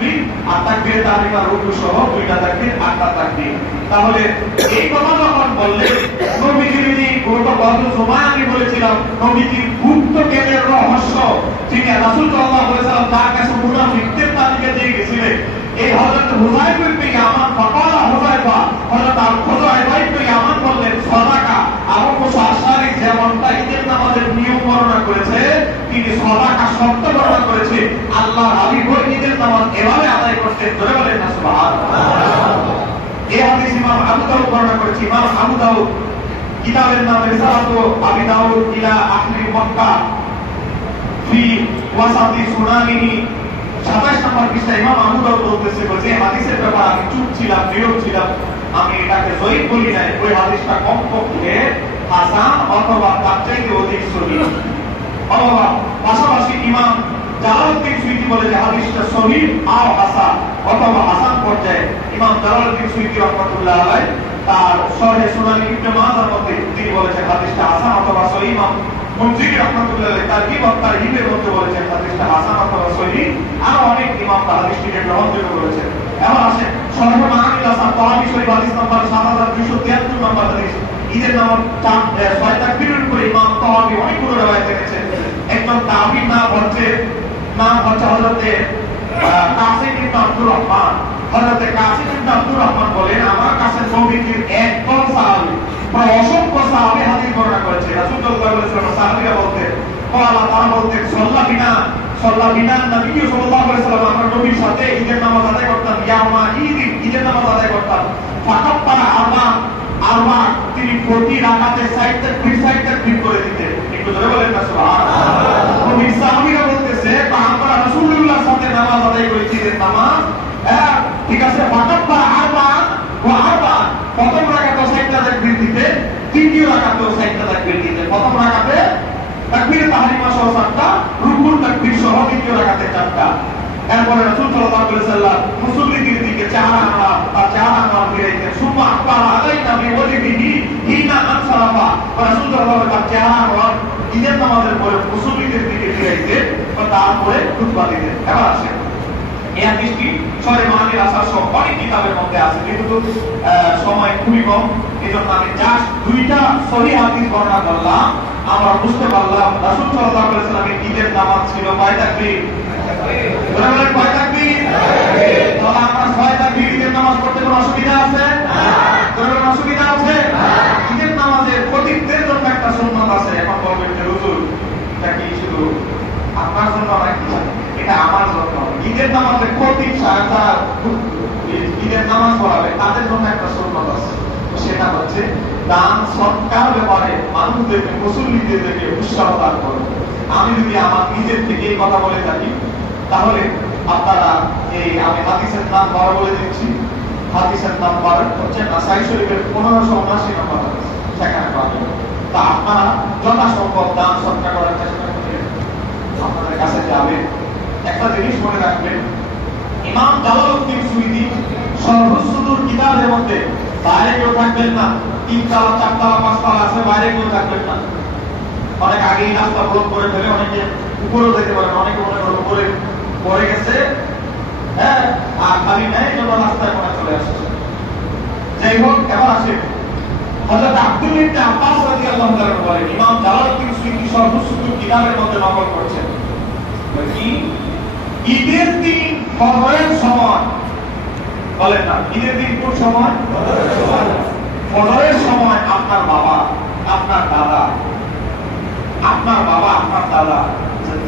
তাকবীর আর তাকবীরে তাহরিমা রুকু সহ দুইটা তাকবীর, আটটা তাকবীর। তাহলে এই কথা যখন বললেন নবীজির গত সময় আমি বলেছিলাম নবীজির গুপ্ত জ্ঞানের রহস্য তিনি রাসূল সাল্লাল্লাহু আলাইহি ওয়াসাল্লাম তার কাছে মুনাফিকদের তালিকা দিয়ে গেছিলেন। এই হযরত হুযায়ফা ইবনে ইয়ামান ফাকালা হুযায়ফা হযরত হুযায়ফা ইবনে ইয়ামান বললেন সাদাকা আবু মুসা আশআরী যেমনটা ঈদের নামাজের নিয়ম বর্ণনা করেছে তিনি সাদাকা শব্দ বর্ণনা করেছে। আল্লাহর হাবিব ঈদের নামাজ এভাবে আদায় করতেন। ধরে বলেন না সুবহানাল্লাহ। এই হাদিস ইমাম আবু দাউদ বর্ণনা করেছে। ইমাম আবু দাউদ কিতাবের নাম রিসালাতু আবি দাউদ ইলা আহলি মক্কা ফি ওয়াসাতি সুনানিহি 27 নম্বর পৃষ্ঠা ইমাম আবু দাউদ বলতেছে যে হাদিসের ব্যাপারে আমি চুপ ছিলাম, নীরব ছিলাম, আমি এটাকে জয়ীফ বলি নাই। ওই হাদিসটা কমপক্ষে হাসান অথবা তার চাইতে অধিক সহিহ। অথবা পাশাপাশি ইমাম জালালউদ্দিন সুয়ুতী বলে যে হাদিসটা সহিহ আও হাসান অথবা হাসান পর্যায়ে। ইমাম জালালউদ্দিন সুয়ুতী রাহমাতুল্লাহ আলাইহি তার শরহে সুনান ইবনে মাজার মধ্যে তিনি বলেছেন হাদিসটা হাসান অথবা সহিহ। ইমাম মুনজিরি রাহমাতুল্লাহ আলাইহি তার তারহিবের মধ্যে বলেছেন হাদিসটা হাসান অথবা সহিহ। আর অনেক ইমাম হাদিসটিকে গ্রহণযোগ্য করেছেন। এবার আসে শরহে মাআনিল হাসান তাহাবি শরীফ হাদিস নাম্বার 7273 নম্বর হাদিস। ঈদের নামাজ 6 তাকবীরের উপরে ইমাম তাহাবি অনেকগুলো riwayat এনেছেন। একজন তাহাবীর নাম হচ্ছে হযরতে কাসিম ইবনে আব্দুর রহমান। হযরতে কাসিম ইবনে আব্দুর রহমান বলেন আমার কাছে নবীজির একদল সাহাবী প্রায় অসংখ্য সাহাবী হাদিস বর্ণনা করেছে। রাসূল সাল্লাল্লাহু আলাইহি ওয়াসাল্লাম সাহাবীরা বলতেন তারা বলতেন সাল্লাবিনা নবী সাল্লাল্লাহু আলাইহি ওয়াসাল্লাম আমরা নবীর সাথে ঈদের নামাজ আদায় করতাম। ইয়ামা ঈদের নামাজ আদায় করতাম। ফাকাব্বারা আরবা তিনি প্রতি রাকাতে 60 তাকবীর করে দিতেন। একটু জোরে বলেন না সুবহানাল্লাহ। নবী সাহাবীরা বলতেছে আমরা রাসূলুল্লাহর সাথে নামাজ আদায় করেছি ঈদের নামাজ। ঠিক আছে ফাকাব্বারা আরবা প্রথম রাকাতে 60 তাকবীর দিতেন, দ্বিতীয় রাকাতেও 60 তাকবীর দিতেন। প্রথম রাকাতে তাকবীরে তাহরিমা সহ 7টা, রুকুর তাকবীর সহ দ্বিতীয় রাকাতে 4টা। এরপরে রাসূল সাল্লাল্লাহু আলাইহি ওয়াসাল্লাম মুসল্লিদের দিকে চেহারা ফিরাইতেন। সুম্মা আকবারা আলাইনা বিওয়াজহিহি হিনা আনসারাফা। রাসূল সাল্লাল্লাহু আলাইহি ওয়াসাল্লাম চেহারা ঈদের নামাজের পরে মুসল্লিদের দিকে ফিরাইতেন ও তারপরে খুতবা দিতেন। এবার আসেন এই হাদিসটি শরহে মাআনিল হাসান সহ অনেক কিতাবের মধ্যে আছে, কিন্তু সময় খুবই কম, এজন্য আমি জাস্ট দুইটা সহিহ হাদিস বর্ণনা করলাম। আমরা বুঝতে পারলাম রাসূল সাল্লাল্লাহু আলাইহি ওয়াসাল্লামের ঈদের নামাজ ছিল কয় তাকবীর? বলেন কয় তাকবীর? তাহলে আমরা 6 তাকবীর ঈদের নামাজ পড়তে কোনো অসুবিধা আছে? কোনো অসুবিধা আছে? ঈদের নামাজের প্রত্যেকদের জন্য একটা সুন্নাত আছে। এখন বলবেন যে হুজুর এটা কি শুধু আপনার জন্য নাকি? এটা আমার জন্য। ঈদের নামাজে প্রত্যেক সারা ঈদের নামাজ পড়াবে তাদের জন্য একটা সুন্নাত আছে। সেটা হচ্ছে দান সৎকার ব্যাপারে মানুষদেরকে মুসল্লিদেরকে উৎসাহ দান করো। আমি যদি আমার নিজের থেকে এই কথা বলে থাকি তাহলে আপনারা এই আমি হাদিসের নাম বড় বলে দিচ্ছি। হাদিসের নাম্বার হচ্ছে নাসাই শরীফের 1579 নম্বর হাদিস। সেখানে পাবেন। তা আপনারা যথাসম্ভব দান সৎকার করার চেষ্টা করবেন। আপনাদের কাছে যাবে একটা জিনিস মনে রাখবেন, ইমাম জালালউদ্দিন সুয়ুতী সর্বসুদূর কিতাবের মধ্যে বাইরে কেউ থাকবেন না। 3 তলা 4 তলা 5 তলা আছে, বাইরে কেউ থাকবেন না। অনেক আগেই রাস্তা ব্লক করে ফেলে, অনেকে উপরেও যেতে পারেন, অনেকে মনে করেন উপরে পড়ে গেছে, হ্যাঁ, আর খালি নেই জন্য রাস্তায় মনে চলে আসছে। যাই হোক, এবার আসে হযরত আব্দুল্লাহ ইবনে আব্বাস রাদিয়াল্লাহু তাআলা বলেন ইমাম জালালউদ্দিন সুয়ুতী সর্বসুদূর কিতাবের মধ্যে নকল করছেন কি ঈদের দিন ফজরের সময়, বলেন না ঈদের দিন কোন সময়? ফজরের সময় আপনার বাবা, আপনার দাদা, আপনার দাদা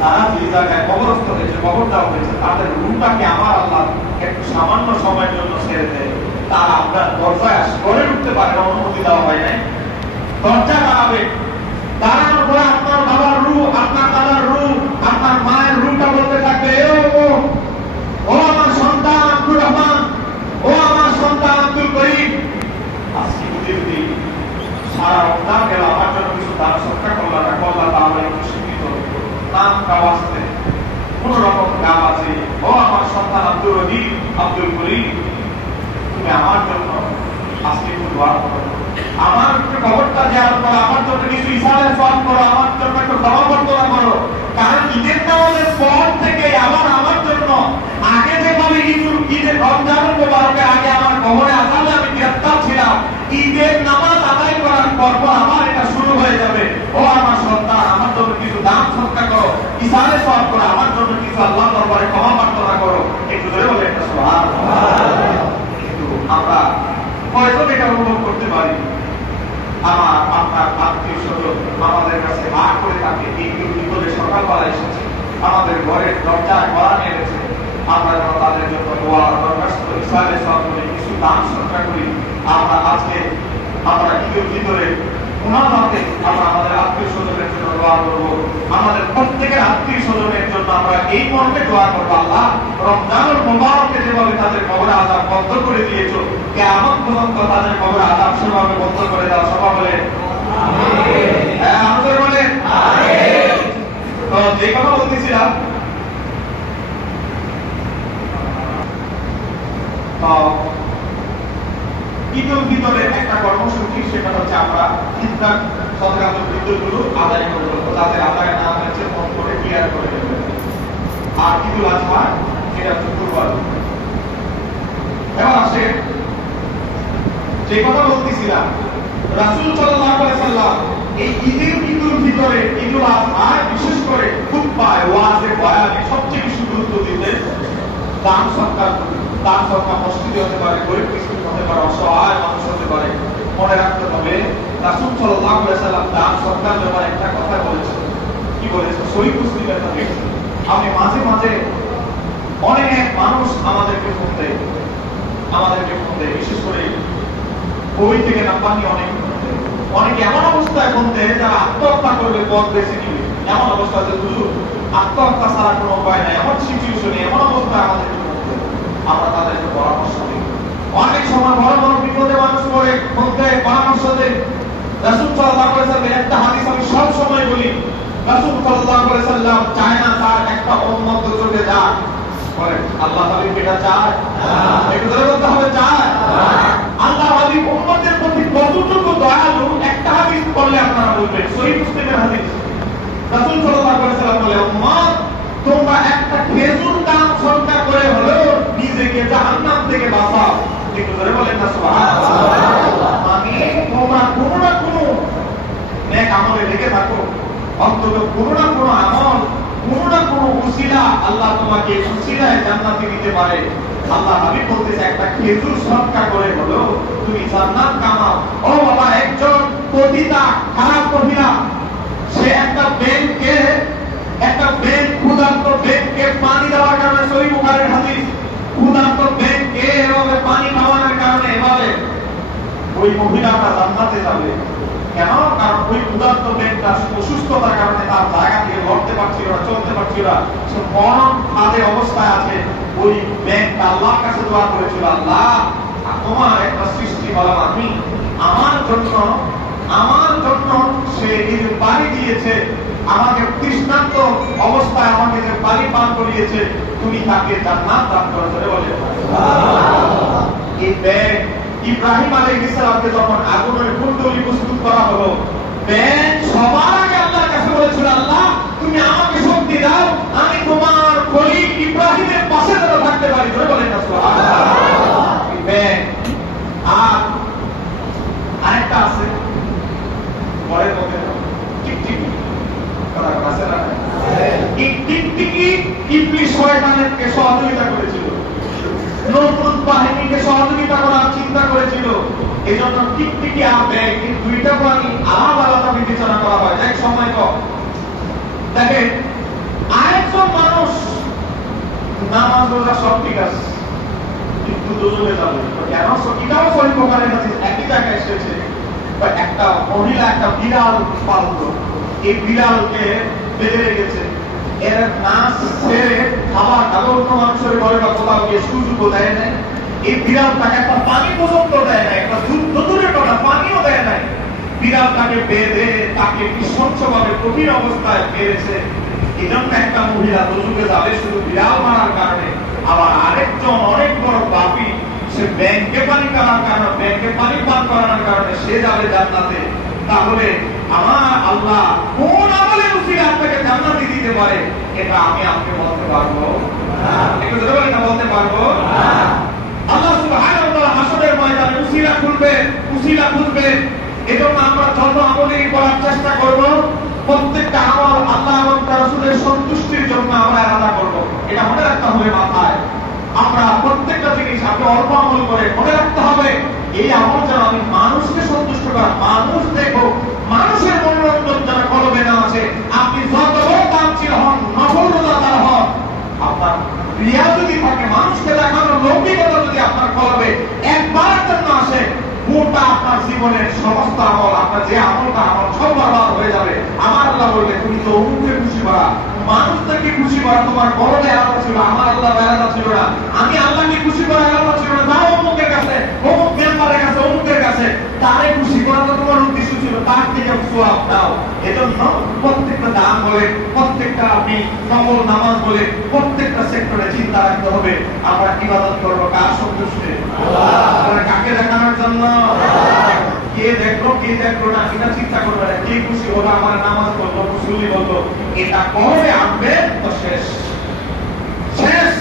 তারা যে জায়গায় কবরস্থ হয়েছে, কবর দেওয়া হয়েছে, তাদের রূহটাকে আমার আল্লাহ একটু সামান্য সময়ের জন্য ছেড়ে দেয়। তারা আপনার দরজায় করে উঠতে পারে না, অনুমতি দেওয়া হয় নাই। দরজা দাঁড়াবে, দাঁড়ানোর পরে আপনার বাবার রূহ, আপনার দাদার রূহ, আপনার মায়ের রূহটা বলতে থাকবে ও আমার সন্তান আব্দুর রহমান, ও আমার সন্তান আব্দুল করিম, আজকে যদি সারা রমজান গেল আমার জন্য কিছু দান সৎকার করলাম না, করলাম তাহলে একটু শিক্ষিত নাম গাও আসতে কোন রকম গাও আছে। ও আমার সন্তান আব্দুর রহিম, আব্দুল করিম, তুমি আমার জন্য আজকে একটু দোয়া করো, আমার একটু খবরটা দেওয়ার পর আমার জন্য কিছু ইসারে সওয়াব করো, আমার জন্য একটু ক্ষমা প্রার্থনা করো। কারণ ঈদের নামাজের পর থেকে আবার আমার জন্য আগে যেভাবে ঈদের রমজানুল মুবারকের আগে আমার কবরে আযাবে আমি গ্রেফতার ছিলাম, ঈদের নামাজ আদায় করার পর আমার এটা শুরু হয়ে যাবে। ও আমার সন্তান, আমার জন্য কিছু দান সদকা করো, ইসারে সওয়াব করো, আমার জন্য কিছু আল্লাহর দরবারে ক্ষমা প্রার্থনা করো। একটু ধরে বলে একটা সুবহানাল্লাহ। কিন্তু আমরা হয়তো এটা অনুভব করতে পারি, আমার আপনার আত্মীয় স্বজন আমাদের কাছে হাত করে থাকে, এই বিপদে সকালবেলা এসেছে, আমাদের ঘরের দরজায় গলা নেড়েছে, আমরা যেন তাদের জন্য দোয়া দরখাস্ত ইসারে সওয়াব করে কিছু দান সদকা করি। আমরা আজকে আমরা ঈদের ভিতরে মুনাজাতে আমরা আমাদের আত্মীয় স্বজনের জন্য দোয়া করব, আমাদের প্রত্যেকের আত্মীয় স্বজনের জন্য আমরা এই মর্মে দোয়া করবো, আল্লাহ রমজানুল মুবারকে যেভাবে তাদের কবরে আযাব বন্ধ করে দিয়েছো, কিয়ামত পর্যন্ত তাদের কবরে আযাব সেভাবে বন্ধ করে দাও। সবাই বলে আমিন। হ্যাঁ, আমাদের বলে আমিন। তো যে কথা বলতেছিলাম, তো ঈদের ভিতরে একটা কর্মসূচি, সেটা হচ্ছে আমরা ইফতার সদকাতুল ফিতরগুলো আদায় করব, যাতে আদায় না হয়েছে ফোন করে ক্লিয়ার করে দেবে। আর ঈদুল আজহা এটা শুক্রবার। এবার আসে যে কথা বলতেছিলাম, রাসূল সাল্লাল্লাহু আলাইহি সাল্লাম এই ঈদের ভিতরে ঈদুল আজহা বিশেষ করে খুতবায় ওয়াজে বয়ানে সবচেয়ে বেশি গুরুত্ব দিতেন দান সদকা। দান সদকা মসজিদে হতে পারে, গরিব মিসকিন হতে পারে, অসহায় মানুষ হতে পারে। মনে রাখতে হবে রাসূল সাল্লাল্লাহু আলাইহি সাল্লাম দান সদকার ব্যাপারে একটা কথা বলেছেন। কি বলেছেন? সহিহ মুসলিমের হাদিস। আমি মাঝে মাঝে অনেক মানুষ আমাদেরকে ফোন দেয়, বিশেষ করে বই থেকে নাম্বার নিয়ে অনেকে এমন অবস্থায় ফোন দেয় যারা আত্মহত্যা করবে পথ বেছে নিবে, এমন অবস্থা যে হুজুর আত্মহত্যা ছাড়া কোনো উপায় নাই, এমন সিচুয়েশনে এমন অবস্থায় আমাদেরকে ফোন দেয়। আমরা তাদেরকে পরামর্শ দিই। অনেক সময় বড় বড় বিপদে মানুষ পড়ে, ফোন দেয়, পরামর্শ দেয়। রাসূল সাল্লাল্লাহু আলাইহি সাল্লামের একটা হাদিস আমি সব সময় বলি, রাসূল সাল্লাল্লাহু আলাইহি সাল্লাম চায় না তার একটা উম্মত দুজনে যাক। বলেন আল্লাহ হাবিব এটা চায়? একটু ধরে বলতে হবে চায়? আল্লাহ হাবিব উম্মতের প্রতি কতটুকু দয়ালু একটা হাদিস পড়লে আপনারা বলবেন, সহিহ মুসলিমের হাদিস। রাসূল সাল্লাল্লাহু আলাইহি সাল্লাম বলে, উম্মত তোমরা একটা খেজুর দান সদকা করে হলেও নিজেকে জাহান্নাম থেকে বাঁচাও। একটু ধরে বলেন না সুবহানাল্লাহ। মানে তোমরা কোনো না কোনো নেক আমলে লেগে থাকো, অন্তত কোনো না কোনো আমল, কোনো না কোনো উসিলা আল্লাহ তোমাকে উসিলায় জান্নাতে দিতে পারে। আল্লাহ হাবিব বলতেছে একটা খেজুর সদকা করে হলো তুমি জান্নাত কামাও। ও বাবা, একজন পতিতা খারাপ মহিলা, সে একটা ব্যাংকে ক্ষুধার্ত ব্যাংকে পানি দেওয়ার কারণে, সহিহ বুখারীর হাদিস, ক্ষুধার্ত ব্যাংকে এভাবে পানি খাওয়ানোর কারণে এভাবে ওই মহিলাটা জান্নাতে যাবে। কেন? কারণ ওই ক্ষুধার্ত ব্যাংকটা অসুস্থতার কারণে তার জায়গা থেকে লড়তে পারছিল না, চলতে পারছিল না, সে মরণ ফাঁদে অবস্থায় আছে। ওই ব্যাংকটা আল্লাহর কাছে দোয়া করেছিল, আল্লাহ তোমার একটা সৃষ্টি হলাম আমি, আমার জন্য সে এই পানি দিয়েছে, আমাকে তৃষ্ণার্ত অবস্থায় আমাকে যে পানি পান করিয়েছে, তুমি তাকে জান্নাত দান করো। বলে এই ব্যাংক ইব্রাহিম আলাইহিস সালামকে যখন আগুনের কুণ্ডলী প্রস্তুত করা হলো, ব্যাংক সবার আগে আল্লাহর কাছে বলেছিল, আল্লাহ তুমি আমাকে শক্তি দাও, আমি তোমার খলিল ইব্রাহিমের পাশে যেন থাকতে পারি। বলেন না সুবহানাল্লাহ। ব্যাংক আর আরেকটা আছে পরের মধ্যে টিকটিকি, কথা আছে না? এই টিকটিকি ইবলিস শয়তানকে সহযোগিতা করেছিল, নতুন বাহিনীকে সহযোগিতা করার চিন্তা করেছিল। এই জন্য টিকটিকি আর ব্যাংক এই দুইটা প্রাণী আলাদা আলাদা বিবেচনা করা হয়। এক সময় কম দেখেন, আরেকজন মানুষ নামাজ রোজা সব ঠিক আছে, কিন্তু দুজনে যাবে কেন? এটাও সহিহ বুখারীর হাদিস, একই জায়গায় এসেছে। একটা মহিলা একটা বিড়াল পালতো, এই বিড়ালকে বেঁধে রেখেছে, এর নাচ ছেড়ে খাবার অন্য মানুষের ঘরে বা কোথাও গিয়ে সুযোগ দেয় নাই। এই বিড়ালটাকে একটা পানি পর্যন্ত দেয় নাই, একটা দূরের কথা পানিও দেয় নাই। বিড়ালটাকে বেঁধে তাকে নৃশংসভাবে কঠিন অবস্থায় মেরেছে। এই জন্য একটা মহিলা দুজুকে যাবে শুধু বিড়াল মারার কারণে। আবার আরেকজন অনেক বড় পাপী, সে ব্যাংকে পানি করার কারণে, ব্যাংকে পানি পান করানোর কারণে সে যাবে জান্নাতে। তাহলে আমার আল্লাহ কোন আমলে উসিলা আপনাকে জান্নাতে দিতে পারে, এটা আমি আপনি বলতে পারবো না। একটু জোরে বলেন, বলতে পারবো না। এজন্য আমরা যত আমলই করার চেষ্টা করব, প্রত্যেকটা আমল আল্লাহ এবং তার রাসূলের সন্তুষ্টির জন্য আমরা আলাদা করব। এটা মনে রাখতে হবে মাথায়। আমরা প্রত্যেকটা জিনিস আপনি অল্প আমল করে মনে রাখতে হবে, এই আমল যেন আমি মানুষকে সন্তুষ্ট করা, মানুষ দেখো, মানুষের মনোরঞ্জন যেন কলবে না আছে। আপনি যত বড় তামচিল হন, নফল রোজাদার হন, আপনার রিয়া যদি থাকে, মানুষকে দেখানোর লৌকিকতা যদি আপনার কলবে একবার জন্য আসে, গোটা আপনার জীবনের সমস্ত আমল, আপনার যে আমলটা আমল সব বরবাদ হয়ে যাবে। আমার আল্লাহ বলবে তুমি তো অমুককে খুশি করা, মানুষদেরকে খুশি করা তোমার কলবে আলাদা ছিল, আমার আল্লাহ আলাদা ছিল না। আমি আল্লাহকে খুশি করা আলাদা ছিল না। যাও অমুকের কাছে, অমুক মেম্বারের কাছে, অমুকের কাছে, তারে খুশি করা তো তোমার উদ্দেশ্য ছিল, তার থেকে সওয়াব দাও। এজন্য প্রত্যেকটা দান বলে, প্রত্যেকটা আপনি নফল নামাজ বলে, প্রত্যেকটা সেক্টরে চিন্তা রাখতে হবে আমরা ইবাদত করবো কার সন্তুষ্টে, আল্লাহ। কাকে দেখানোর জন্য? কে দেখলো কে দেখলো না এটা চিন্তা করবে না। কে খুশি হলো, আমার নামাজ বললো, মুসল্লি বললো, এটা করে আনবে তো শেষ শেষ।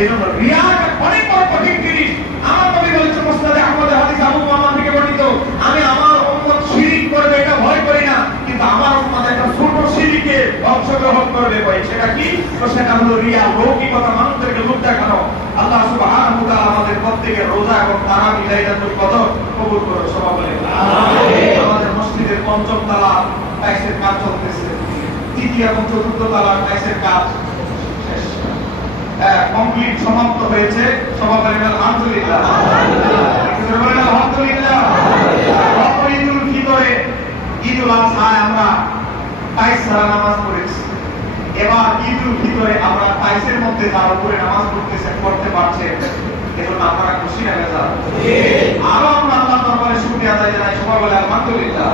এজন্য রিয়া অনেক বড় কঠিন জিনিস। আমার নবী বলেছেন মুসনাদে আহমদ হাদিস আবু উমামা থেকে বর্ণিত, আমি আমার উম্মত শিরিক করবে এটা ভয় করি না, কিন্তু আমার উম্মত একটা ছোট শিরিকে অংশগ্রহণ করবে ভয়। সেটা কি? তো সেটা হলো রিয়া, লৌকিকতা, মানুষদেরকে লোক দেখানো। আল্লাহ সুবহানাহু ওয়া তাআলা আমাদের প্রত্যেকের রোজা এবং তারাবি লাইলাতুল কদর কবুল করুন। সবাই বলেন আমিন। আমাদের মসজিদের পঞ্চম তলা টাইলসের কাজ চলতেছে, তৃতীয় এবং চতুর্থ তলা টাইলসের কাজ শেষ, কমপ্লিট, সমাপ্ত হয়েছে। সবাই বলেন আলহামদুলিল্লাহ, আলহামদুলিল্লাহ। ঈদুল ফিতরে, ঈদুল আযহায় আমরা টাইলস ছাড়া নামাজ পড়েছি। এবার ঈদুল ফিতরে আমরা টাইলসের মধ্যে যার উপরে নামাজ পড়তে পারছে, এজন্য আপনারা খুশি না বেজার? আরো আমরা আল্লাহ দরবারে শুকরিয়া আদায় জানাই। সবাই বলে আলহামদুলিল্লাহ।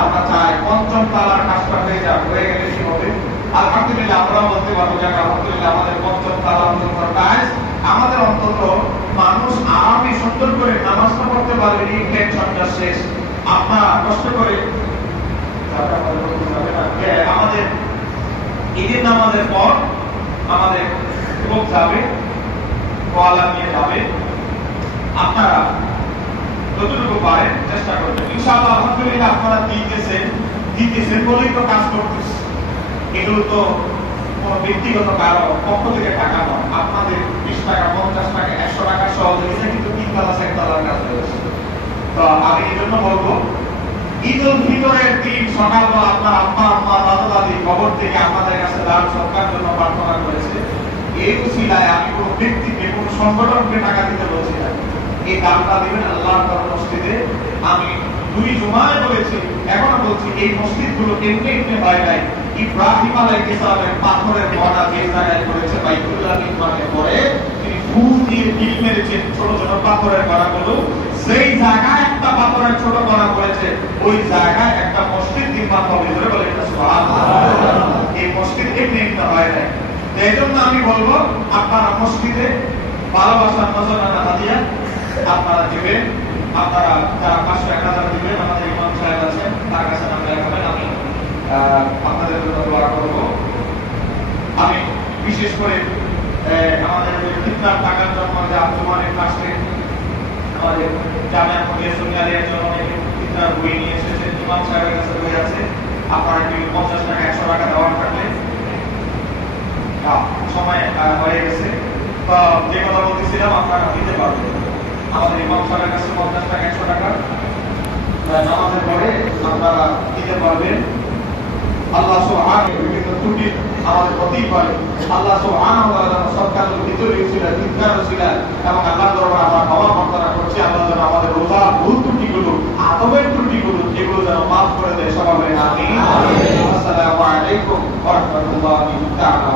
আমরা চাই পঞ্চম তালার কাজটা হয়ে যাক, হয়ে গেলে কি হবে? আলহামদুলিল্লাহ আমরা বলতে পারবো যে আলহামদুলিল্লাহ আমাদের পঞ্চম তালা অন্তত টাইলস, আমাদের অন্তত মানুষ আরামে সুন্দর করে নামাজটা পড়তে পারবে, এই টেনশনটা শেষ। আপনারা কষ্ট করে আমাদের ঈদের নামাজের পর আমাদের লোক যাবে, কোয়ালা নিয়ে যাবে। আপনারা যতটুকু পারেন চেষ্টা করবেন, ইনশাআল্লাহ। আলহামদুলিল্লাহ আপনারা দিতেছেন বলেই তো কাজ করতেছে। এগুলো তো কোনো ব্যক্তিগত কারো পক্ষ থেকে টাকা নয়, আপনাদের 20 টাকা, 50 টাকা, 100 টাকা সহযোগিতা কিন্তু 3 তলা 4 তলার কাজ হয়েছে। তো আমি এই জন্য বলবো, ঈদুল ফিতরের দিন সকালবেলা আপনার আব্বা আম্মা দাদা দাদি কবর থেকে আপনাদের কাছে দান সৎকার জন্য প্রার্থনা করেছে। এই উসিলায় আমি কোনো ব্যক্তিকে, কোনো সংগঠনকে টাকা দিতে বলছি না, এই দানটা দিবেন আল্লাহর মসজিদে। আমি 2 জুমায় বলেছি, এখনো বলছি, এই মসজিদগুলো এমনি এমনি হয় নাই। ইব্রাহিম আলাইহিস সালামের পাথরের গড়া যে জায়গায় করেছে, বাইতুল্লাহ নির্মাণের পরে তিনি ফুল দিয়ে টিল মেরেছেন ছোট ছোট পাথরের গড়াগুলো। সেই জায়গায় একটা পাথরের ছোট গড়া করেছে, ওই জায়গায় একটা মসজিদ নির্মাণ হবে। ধরে বলেন সুবহানাল্লাহ। এই মসজিদ এমনি এমনি হয় নাই। এই জন্য আমি বলবো, আপনারা মসজিদে ভালোবাসার নজরানা হাদিয়া আপনারা দিবেন। আপনারা যারা 500 1000 দিবেন, আমাদের ইমাম সাহেব আছেন, তার কাছে নাম লেখাবেন। আমি আপনাদের জন্য দোয়া করব। আমি বিশেষ করে আমাদের ফিতনার টাকার জন্য যে আঞ্জুমানের কাছে আমাদের জামিয়া মহিলা সুন্নাতের জন্য ফিতনার বই নিয়ে এসেছেন, ইমাম সাহেবের কাছে বই আছে। আপনারা কি 50 টাকা 100 টাকা দেওয়ার থাকলে, সময় হয়ে গেছে, তো যে কথা বলতেছিলাম আপনারা দিতে পারবেন। আমাদের ইমাম সাহেবের কাছে 50 টাকা 100 টাকা নামাজের পরে আপনারা দিতে পারবেন। আল্লাহ সুবহানাহু বিভিন্ন ত্রুটি আমাদের হতেই পারে। আল্লাহ সুবহানাহু ওয়া তাআলা সরকারের ভিতরে ছিল, চিন্তার ছিল, এবং আল্লাহ দরবারে আমরা ক্ষমা প্রার্থনা করছি। আল্লাহ যেন আমাদের রোজা ভুল ত্রুটিগুলো, আদবের ত্রুটিগুলো, এগুলো যেন মাফ করে দেয়। সবাই আমিন। আসসালামু আলাইকুম ওয়া রাহমাতুল্লাহি ওয়া বারাকাতুহু।